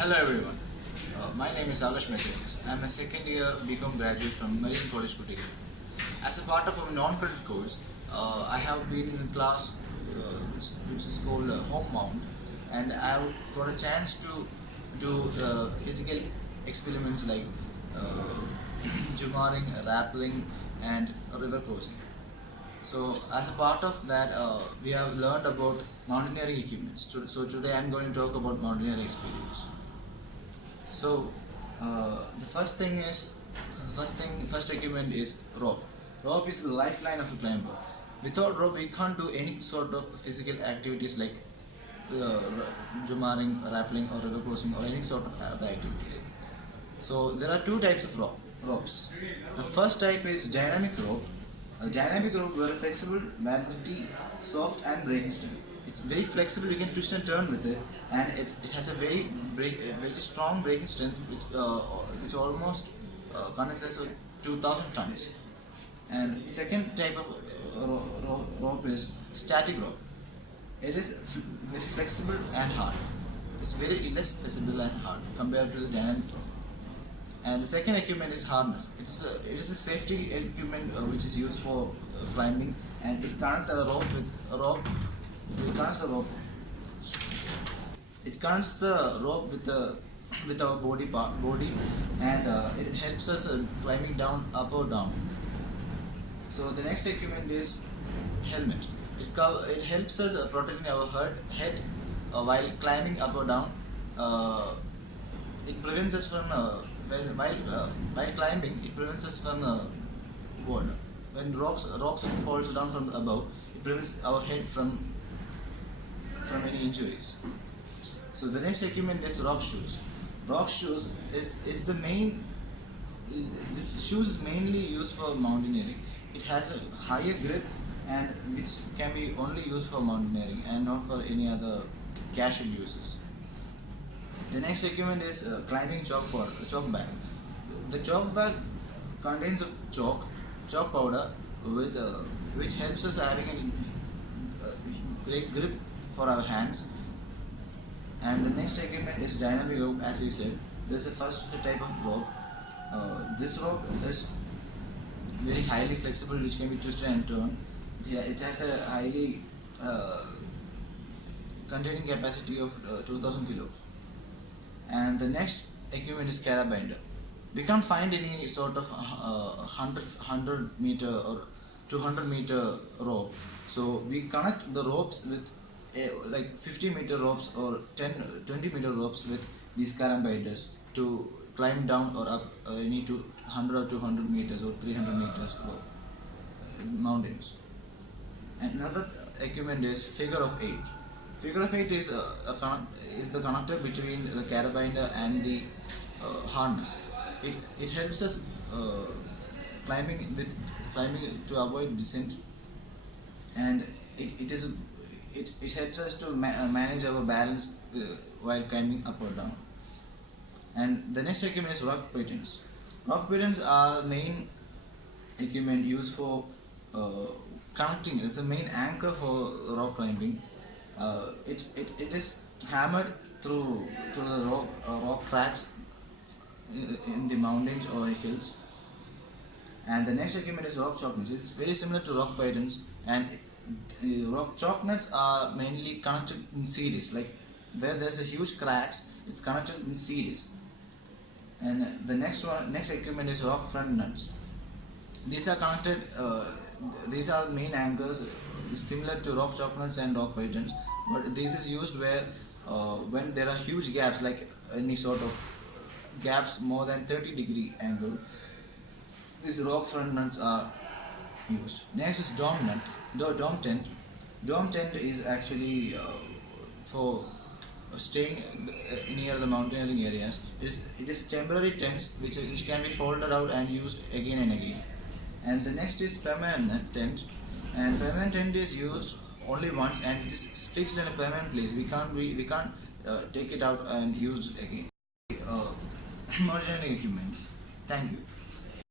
Hello everyone, my name is Akash Mathew. I am a second year Bcom graduate from Marine College, Kutigam. As a part of a non-credit course, I have been in a class which is called Home Mount, and I have got a chance to do physical experiments like jumaring, rappelling and river crossing. So as a part of that, we have learned about mountaineering equipments. So today I am going to talk about mountaineering experience. So the first equipment is rope. Rope is the lifeline of a climber. Without rope, we can't do any sort of physical activities like jumaring, rappelling, or river crossing, or any sort of other activities. So there are two types of ropes. The first type is dynamic rope. A dynamic rope very flexible, magnetic, soft, and breaking strength. It's very flexible. You can twist and turn with it, and it has a very strong breaking strength, which almost condenses to 2,000 tons. And second type of rope is static rope. It is very flexible and hard. It's very less flexible and hard compared to the dynamic rope. And the second equipment is harness. It is a safety equipment which is used for climbing, and it connects a rope with a rope. It connects the rope. It connects the rope with our body, and it helps us climbing down, up or down. So the next equipment is helmet. It helps us protecting our head while climbing up or down. It prevents us from while climbing. It prevents us from when rocks falls down from above. It prevents our head from any injuries. So the next equipment is rock shoes. Rock shoes is the main. This shoes is mainly used for mountaineering. It has a higher grip, and which can be only used for mountaineering and not for any other casual uses. The next equipment is climbing chalk bag. The chalk bag contains a chalk powder which helps us having a great grip for our hands. And the next equipment is dynamic rope. As we said, this is the first type of rope. This rope is very highly flexible, which can be twisted and turned. It has a highly containing capacity of 2,000 kilos. And the next equipment is carabiner. We can't find any sort of 100 meter or 200 meter rope, so we connect the ropes with like 50 meter ropes or 20 meter ropes with these carabiners to climb down or up any 100 or 200 meters or 300 meters mountains. And another equipment is figure of 8. Figure of 8 is the connector between the carabiner and the harness. It helps us climbing to avoid descent, and it helps us to manage our balance while climbing up or down. And the next equipment is rock pigeons. Rock pigeons are the main equipment used for connecting. It's a main anchor for rock climbing. It is hammered through the rock cracks in the mountains or hills. And the next equipment is rock chalk nuts. It's very similar to rock pythons, and rock chalk nuts are mainly connected in series. Like where there's a huge cracks, it's connected in series. And the next equipment is rock front nuts. These are connected. These are main anchors similar to rock chalk nuts and rock pythons, but this is used where when there are huge gaps, like any sort of gaps more than 30-degree angle, these rock front nuts are used. Next is dome tent. Dome tent is actually for staying near the mountaineering areas. It is temporary tents which can be folded out and used again and again. And the next is permanent tent. And permanent tent is used only once, and it is fixed in a permanent place. We can't take it out and use it again. Mountaineering equipments. Thank you.